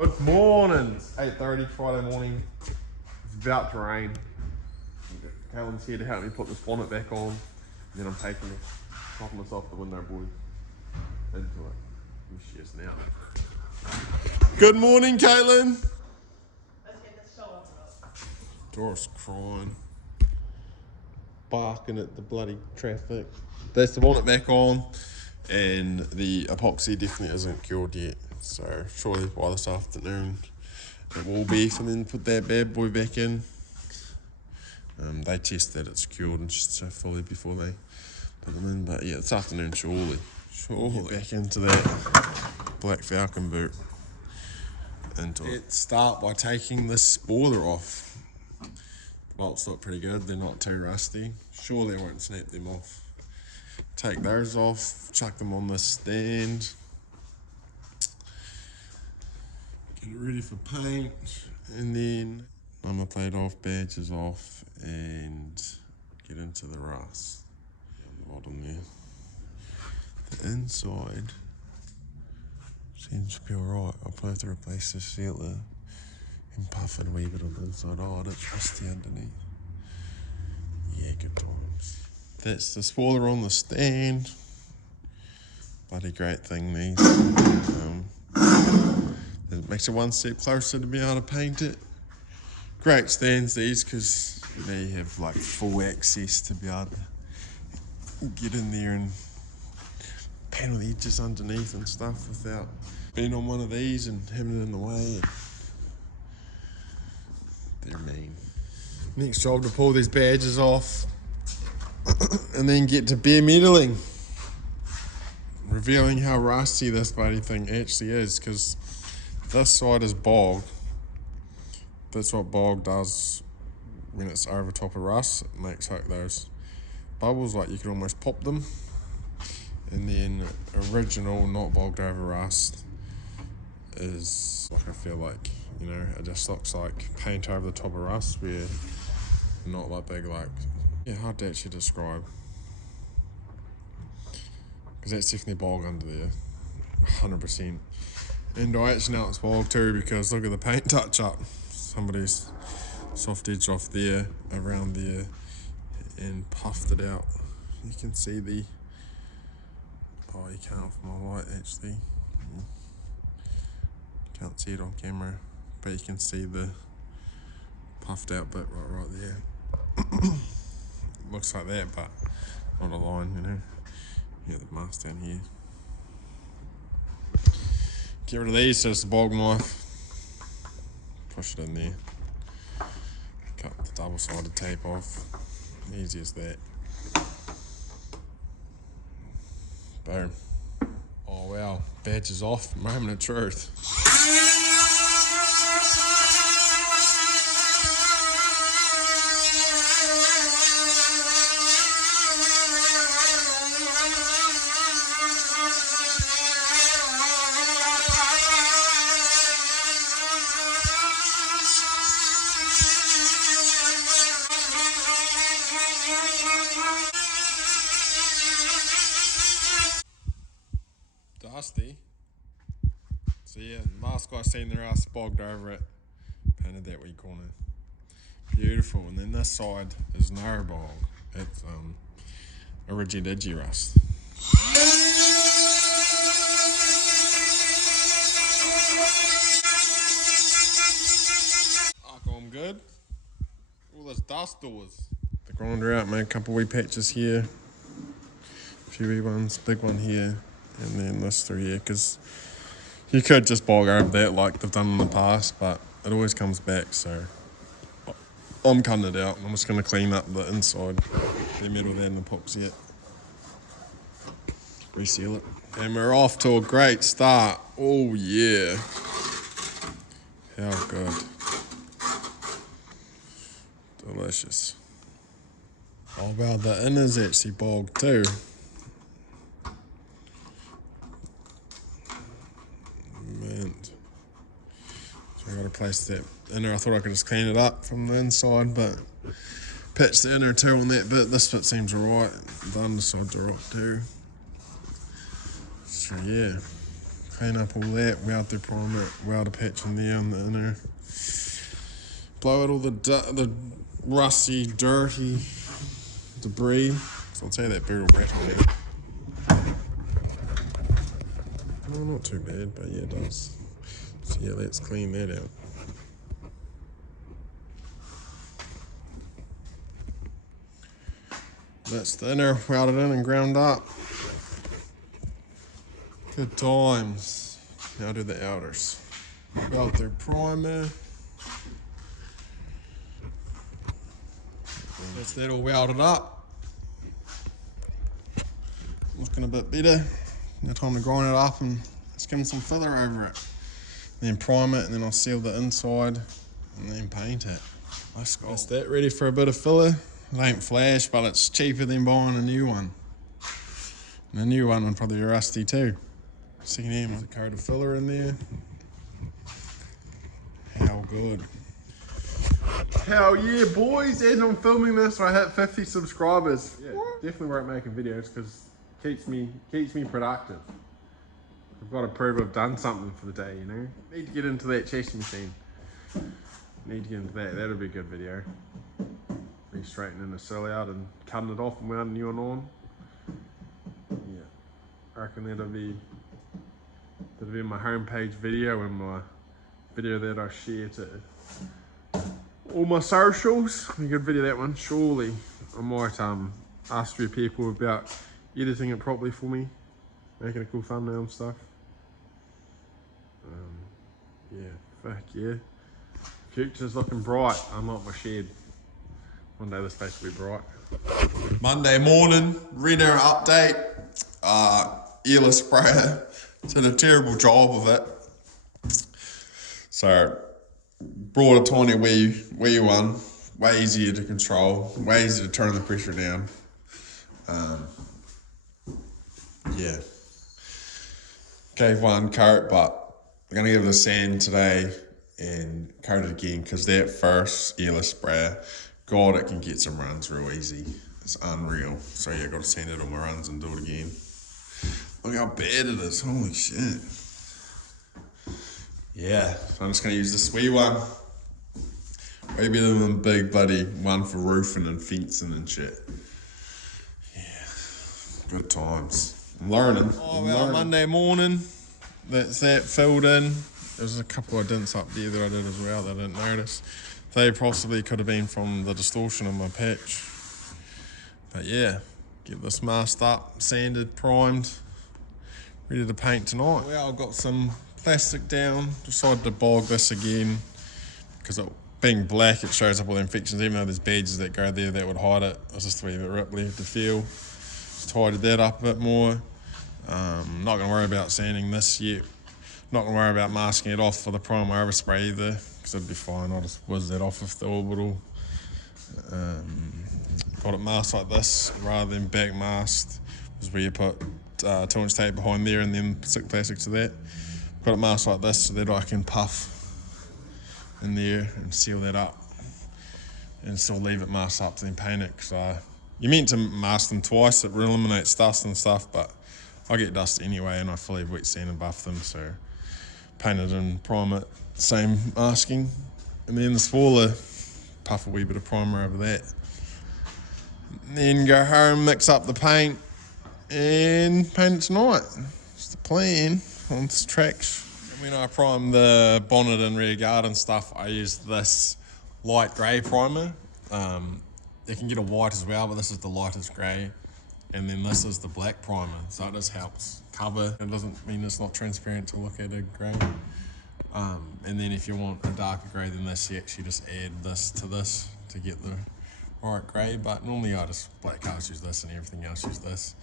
Good morning. It's 8:30 Friday morning. It's about to rain. Caitlin's here to help me put this bonnet back on. And then I'm taking this, popping this off the window, boys. Into it. Here she is now. Good morning, Caitlin. Let's get this show up. Doris crying. Barking at the bloody traffic. That's the bonnet back on. And the epoxy definitely isn't cured yet. So surely by this afternoon it will be. So then put that bad boy back in. They test that it's cured and so fully before they put them in. But yeah, this afternoon surely get back into that black Falcon boot. Into it. Start by taking this spoiler off. Bolts look pretty good. They're not too rusty. Surely I won't snap them off. Take those off. Chuck them on the stand. Get it ready for paint, and then number plate off, badges off, and get into the rust on the bottom there. The inside seems to be alright. I'll probably have to replace the sealer and puff it a wee bit on the inside. Oh, it's rusty underneath. Yeah, good times. That's the spoiler on the stand. Bloody great thing, these. It makes it one step closer to be able to paint it. Great stands these, because they have like full access to be able to get in there and panel the edges underneath and stuff without being on one of these and having it in the way. They're mean. Next job to pull these badges off and then get to bare metaling. Revealing how rusty this bloody thing actually is, because this side is bog. That's what bog does when it's over top of rust. It makes like those bubbles, like you can almost pop them. And then original, not bogged over rust, is like, I feel like, you know, it just looks like paint over the top of rust, where not that big, like, yeah, hard to actually describe. Because that's definitely bog under there, 100%. And I actually know it's bog too, because look at the paint touch up. Somebody's soft edge off there, around there, and puffed it out. You can see the, oh, you can't from my light actually. Can't see it on camera, but you can see the puffed out bit right there. Looks like that, but not a line, you know. Yeah, the mask down here. Get rid of these, so it's the bog knife. Push it in there. Cut the double-sided tape off. Easy as that. Boom. Oh wow, badge is off. Moment of truth. Dusty. So yeah, last guy seen their ass bogged over it. Painted that wee corner. Beautiful. And then this side is no bog. It's a riggy rust. I'm good. All this dust doors. The grinder out, made a couple wee patches here. A few wee ones, big one here. And then this through here, because you could just bog over that like they've done in the past, but it always comes back, so I'm cutting it out. I'm just going to clean up the inside, the metal there, and epoxy it, reseal it. And we're off to a great start. Oh yeah. How good. Delicious. Oh wow, the inner's actually bogged too. So I gotta place that inner. I thought I could just clean it up from the inside, but patch the inner too on that bit. This bit seems alright. The underside's alright too. So yeah, Paint up all that, weld the primer, weld a patch in there on the inner. Blow out all the rusty, dirty debris. So I'll tell you that bird will rattle me. Oh, not too bad, but yeah, it does. So yeah, let's clean that out. That's the inner welded in and ground up. Good times. Now do the outers. Weld through primer. That's that all welded up. Looking a bit better. Now time to grind it up and skim some filler over it. Then prime it, and then I'll seal the inside and then paint it. That's that ready for a bit of filler. It ain't flash, but it's cheaper than buying a new one. And a new one would probably be rusty too. Second hand, there's a coat of filler in there. How good. Hell yeah, boys. As I'm filming this, I hit 50 subscribers. Yeah, definitely won't making videos because it keeps me productive. I've got to prove I've done something for the day, you know. Need to get into that chest machine. Need to get into that. That'll be a good video. Me straightening the sill out and cutting it off and welding new one on. Yeah, I reckon that'll be my homepage video and my video that I share to all my socials. A good video, that one. Surely I might ask a few people about editing it properly for me, making a cool thumbnail and stuff. Yeah, fuck yeah. Future's looking bright, unlike my shed. One day this place will be bright. Monday morning, reader update. Earless sprayer did a terrible job of it. So, brought a tiny wee one, way easier to control, way easier to turn the pressure down. Yeah. Gave one coat, but I'm gonna give it a sand today and coat it again because that first airless sprayer, God, it can get some runs real easy. It's unreal. So yeah, gotta sand it on my runs and do it again. Look how bad it is, holy shit. Yeah, so I'm just gonna use this wee one. Way better than the big bloody one for roofing and fencing and shit. Yeah, good times. I'm learning. Monday morning, that's that filled in. There's a couple of dents up there that I did as well that I didn't notice. They possibly could have been from the distortion of my patch. But yeah, get this masked up, sanded, primed, ready to paint tonight. Well, I've got some plastic down, decided to bog this again because it being black, it shows up all the infections, even though there's badges that go there that would hide it. It was just a wee bit ripply to feel. Just tidied that up a bit more. Not going to worry about sanding this yet. Not going to worry about masking it off for the primer overspray either, because it'd be fine. I'll just whiz that off with the orbital. Got it masked like this rather than back masked. This is where you put 2-inch tape behind there and then stick plastic to that. Got it masked like this so that I can puff in there and seal that up and still leave it masked up to then paint it. So you're meant to mask them twice, it eliminates dust and stuff, but I get dust anyway and I fully wet sand and buff them, so paint it and prime it, same masking, and then the spoiler, puff a wee bit of primer over that. And then go home, mix up the paint and paint it tonight. That's the plan on this tracks. When I prime the bonnet and rear guard and stuff, I use this light grey primer. You can get a white as well, but this is the lightest grey. And then this is the black primer, so it just helps cover. It doesn't mean it's not transparent to look at a grey. And then if you want a darker grey than this, you actually just add this to get the right grey. But normally I just, black cars use this and everything else use this.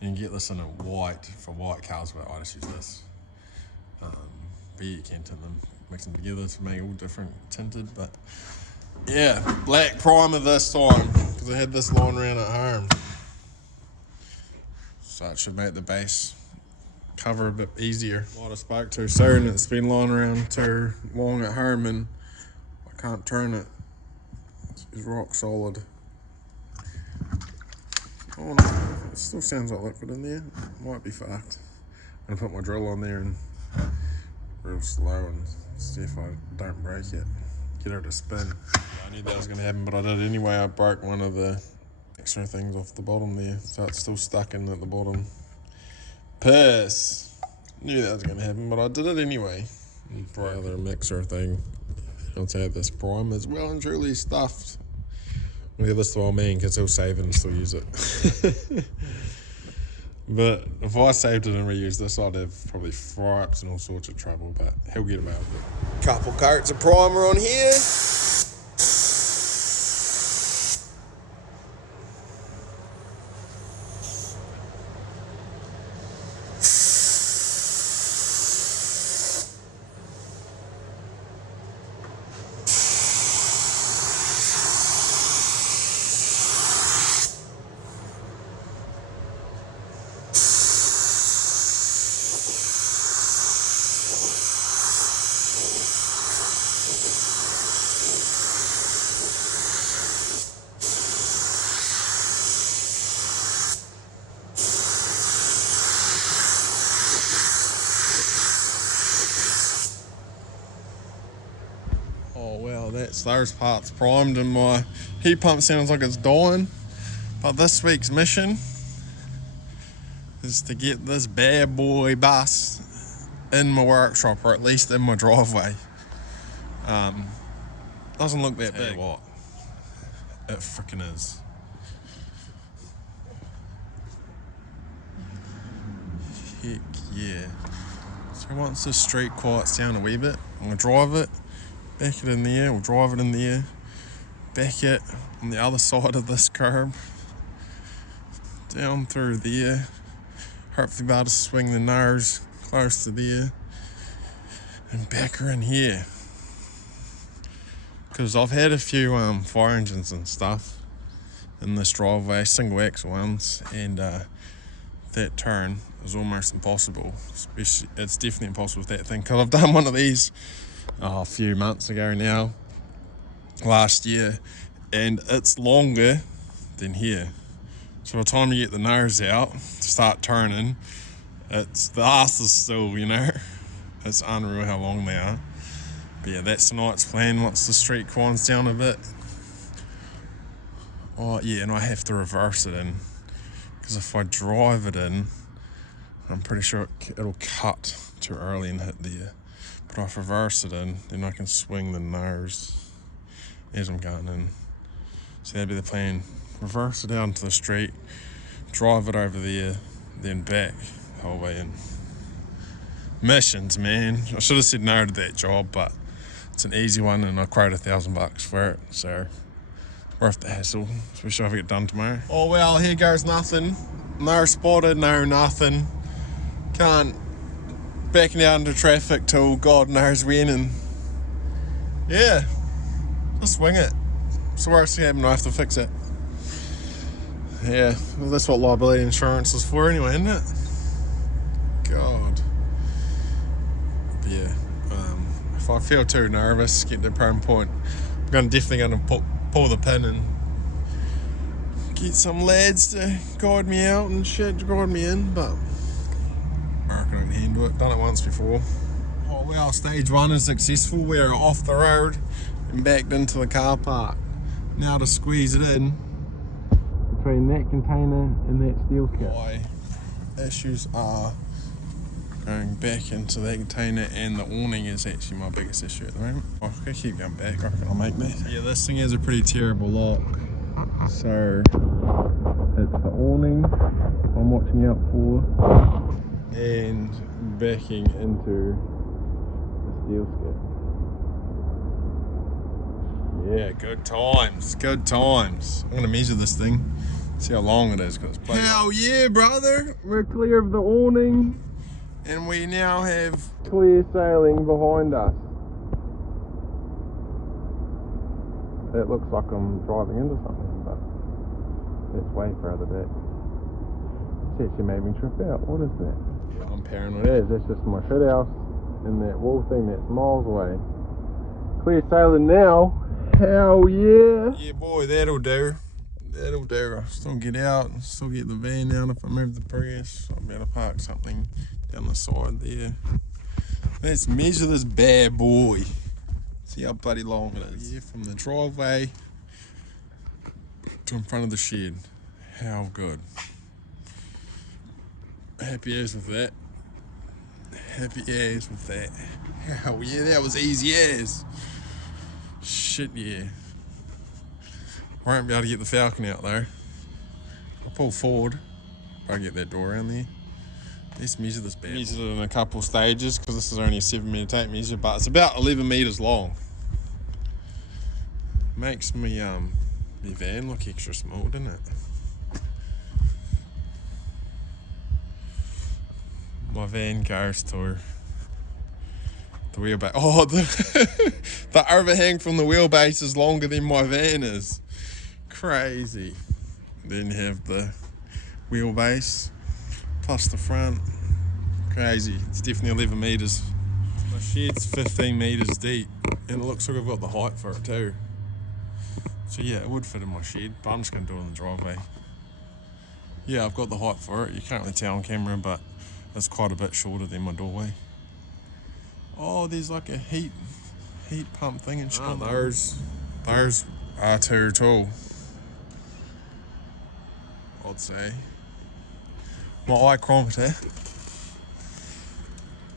And you can get this in a white for white cars, but I just use this. But yeah, you can tint them, mix them together to make all different tinted. But yeah, black primer this time because I had this lying around at home. So it should make the base cover a bit easier. Might have spoke too soon. It's been lying around too long at home and I can't turn it. It's rock solid. Oh no, it still sounds like liquid in there. Might be fucked. I'm gonna put my drill on there and real slow and see if I don't break it. Get her to spin. I knew that was going to happen, but I did anyway. I broke one of the extra things off the bottom there, so it's still stuck in at the bottom. Piss! Knew that was going to happen, but I did it anyway. And for the other mixer thing, I'll tell you this prime is well and truly stuffed. I'll give this to old man because he'll save it and still use it. But if I saved it and reused this, I'd have probably fry-ups and all sorts of trouble, but he'll get away with it. Couple coats of primer on here. Oh well, that's those parts primed and my heat pump sounds like it's dying. But this week's mission is to get this bad boy bus in my workshop, or at least in my driveway. Doesn't look that big. What? It frickin' is. Heck yeah. So once the street quiets down a wee bit, I'm gonna drive it, back it in the air, we'll drive it in the air, back it on the other side of this curb, down through there, hopefully be able to swing the nose close to there, and back her in here. Because I've had a few fire engines and stuff in this driveway, single axle ones, and that turn is almost impossible. Especially, it's definitely impossible with that thing, because I've done one of these a few months ago now, last year, and it's longer than here. So by the time you get the nose out to start turning, the ass is still, it's unreal how long they are. But yeah, that's tonight's plan once the street quiets down a bit. Oh yeah, and I have to reverse it in, because if I drive it in, I'm pretty sure it'll cut too early and hit there. But if I reverse it in, then I can swing the nose as I'm going in. So that'd be the plan. Reverse it out into the street, drive it over there, then back the whole way in. Missions, man. I should have said no to that job, but it's an easy one and I quoted $1,000 for it, so it's worth the hassle, especially if I get done tomorrow. Oh well, here goes nothing. No spotted, no nothing. Can't backing out into traffic till God knows when, and yeah, just swing it. It's the worst thing happened, I have to fix it. Yeah, well, that's what liability insurance is for anyway, isn't it? God. But yeah, if I feel too nervous, get to a prone point, I'm definitely going to pull the pin and get some lads to guide me out and shit, to guide me in, but I reckon I can handle it. Done it once before. Oh well, stage one is successful. We're off the road and backed into the car park. Now to squeeze it in between that container and that steel kit. My issues are going back into that container, and the awning is actually my biggest issue at the moment. I'm gonna keep going back, I reckon I'll make that. Yeah, this thing has a pretty terrible lock. So it's the awning I'm watching out for, and backing into the steel skid. Yeah, good times, good times. I'm gonna measure this thing, see how long it is, because it's played. Hell yeah, brother! We're clear of the awning, and we now have clear sailing behind us. It looks like I'm driving into something, but it's way further back. It's actually made me trip out. What is that? I'm paranoid as. That's just my shit house and that wall thing that's miles away. Clear sailing now. Hell yeah. Yeah, boy, that'll do. That'll do. I'll still get out and still get the van out if I move the Prius. I'll be able to park something down the side there. Let's measure this bad boy. See how bloody long it is. Yeah, from the driveway to in front of the shed. How good. Happy as with that. Happy as with that. Hell yeah, that was easy as. Shit yeah. Won't be able to get the Falcon out though. I'll pull forward. I'll get that door around there. Let's measure this bad. Measured it in a couple stages because this is only a 7-metre tape measure, but it's about 11 metres long. Makes me my van look extra small, doesn't it? My van goes to the wheelbase. Oh, the overhang from the wheelbase is longer than my van is. Crazy. Then have the wheelbase plus the front. Crazy. It's definitely 11 metres. My shed's 15 metres deep and it looks like I've got the height for it too. So yeah, it would fit in my shed, but I'm just going to do it in the driveway. Yeah, I've got the height for it. You can't really tell on camera, but it's quite a bit shorter than my doorway. Oh, there's like a heat pump thing and shit. Oh, those are too tall, I'd say. My ichrometer,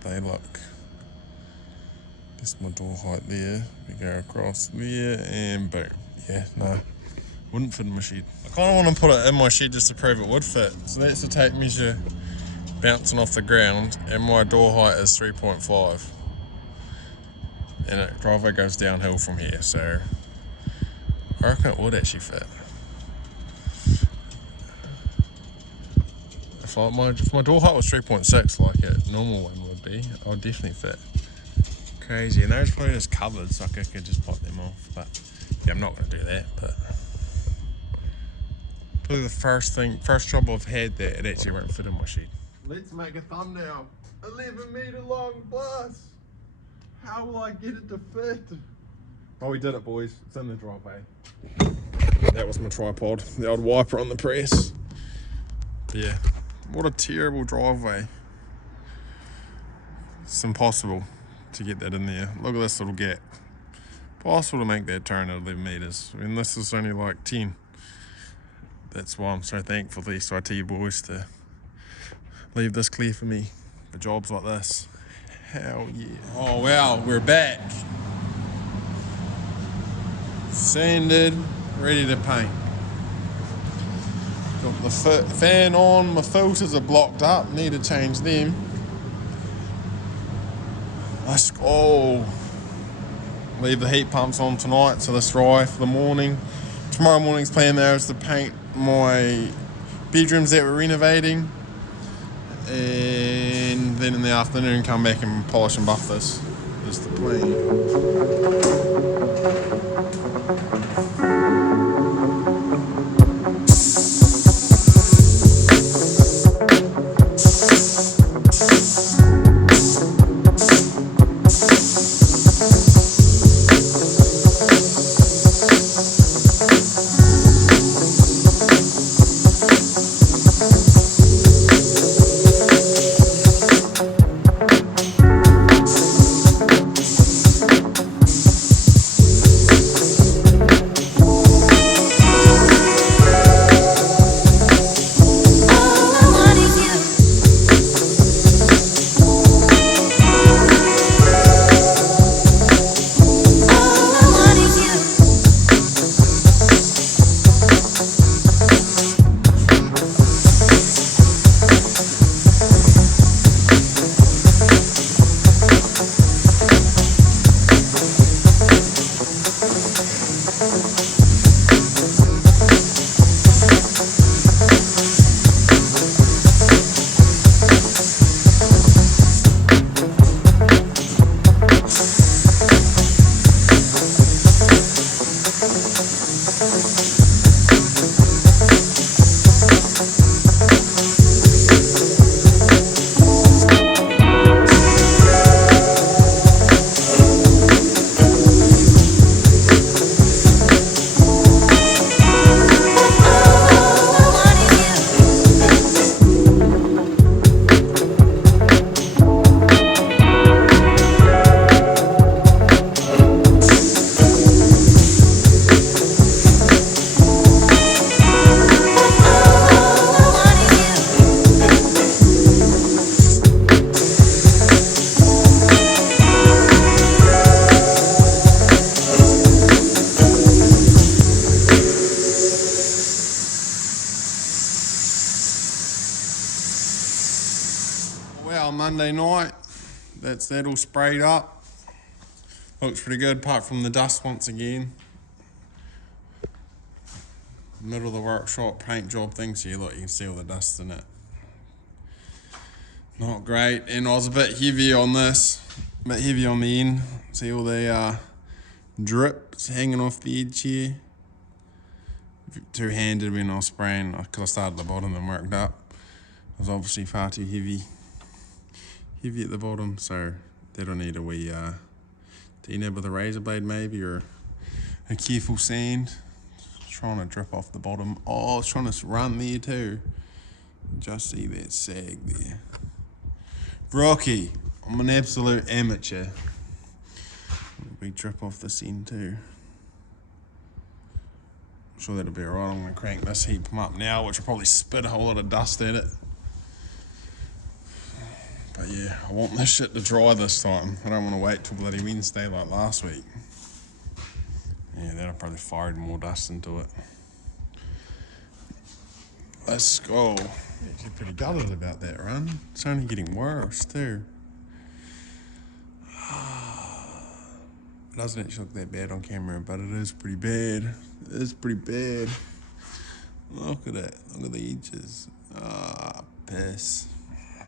they look. That's my door height there. We go across there and boom. Yeah, no, wouldn't fit in my shed. I kind of want to put it in my shed just to prove it would fit. So that's the tape measure bouncing off the ground, and my door height is 3.5. And the driveway goes downhill from here, so I reckon it would actually fit. If my door height was 3.6 like a normal one would be, I would definitely fit. Crazy, and those probably just covered, so I could just pop them off, but yeah, I'm not going to do that, but probably the first job I've had that it actually won't fit in my shed. Let's make a thumbnail. 11 metre long bus. How will I get it to fit? Oh, we did it, boys. It's in the driveway. That was my tripod, the old wiper on the press. But yeah, what a terrible driveway. It's impossible to get that in there. Look at this little gap. Possible to make that turn at 11 metres. I mean, this is only like 10. That's why I'm so thankful to the SIT boys to leave this clear for me for jobs like this. Hell yeah. Oh wow, we're back. Sanded, ready to paint. Got the fan on, my filters are blocked up, need to change them. Let's go. Leave the heat pumps on tonight so they're dry for the morning. Tomorrow morning's plan there is to paint my bedrooms that we're renovating, and then in the afternoon come back and polish and buff this is the plan. Monday night. That's that all sprayed up. Looks pretty good, apart from the dust once again. Middle of the workshop paint job thing, so you can see all the dust in it. Not great, and I was a bit heavy on this, a bit heavy on the end. See all the drips hanging off the edge here. Two-handed when I was spraying, because I started at the bottom and worked up. It was obviously far too heavy at the bottom, so that'll need a wee D-nib with a razor blade maybe, or a careful sand. Trying to drip off the bottom. Oh, I was trying to run there too. Just see that sag there. Rocky, I'm an absolute amateur. We drip off this end too. I'm sure that'll be alright. I'm going to crank this heat pump up now, which will probably spit a whole lot of dust at it. But yeah, I want this shit to dry this time. I don't want to wait till bloody Wednesday like last week. Yeah, that'll probably fire more dust into it. Let's go. Actually pretty gutted about that run. It's only getting worse too. It doesn't actually look that bad on camera, but it is pretty bad. It is pretty bad. Look at it. Look at the edges. Ah, piss.